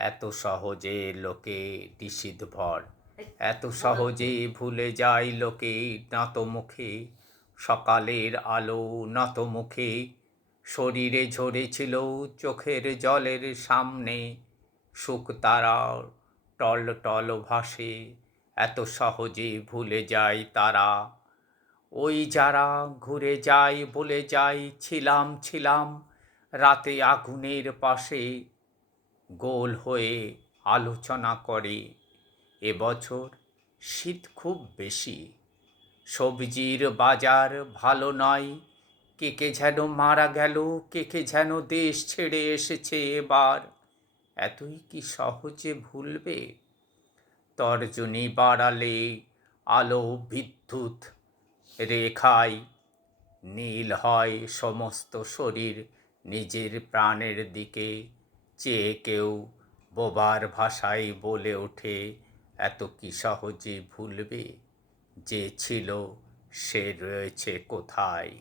এত সহজে লোকে নিশীথ ভর, এত সহজে ভুলে যায় লোকে নত মুখে সকালের আলো নত মুখে শরীরে ঝরেছিল চোখের জলের সামনে শুক তারার টল টল ভাসে এত সহজে ভুলে যায় তারা। ওই যারা ঘুরে যায় বলে যায় ছিলাম ছিলাম রাতে আগুনের পাশে, গোল হয়ে আলোচনা করে এবছর শীত খুব বেশি, সবজির বাজার ভালো নয়, কে কে যেন মারা গেল, কে কে যেন দেশ ছেড়ে এসেছে এবার। এতই কি সহজে ভুলবে? তর্জনী বাড়ালে আলো বিদ্যুৎ রেখায় নীল হয় সমস্ত শরীর, নিজের প্রাণের দিকে চেয়ে কেউ বোবার ভাষায় বলে ওঠে এত কি সহজে ভুলবে? যে ছিল সে রয়েছে কোথায়?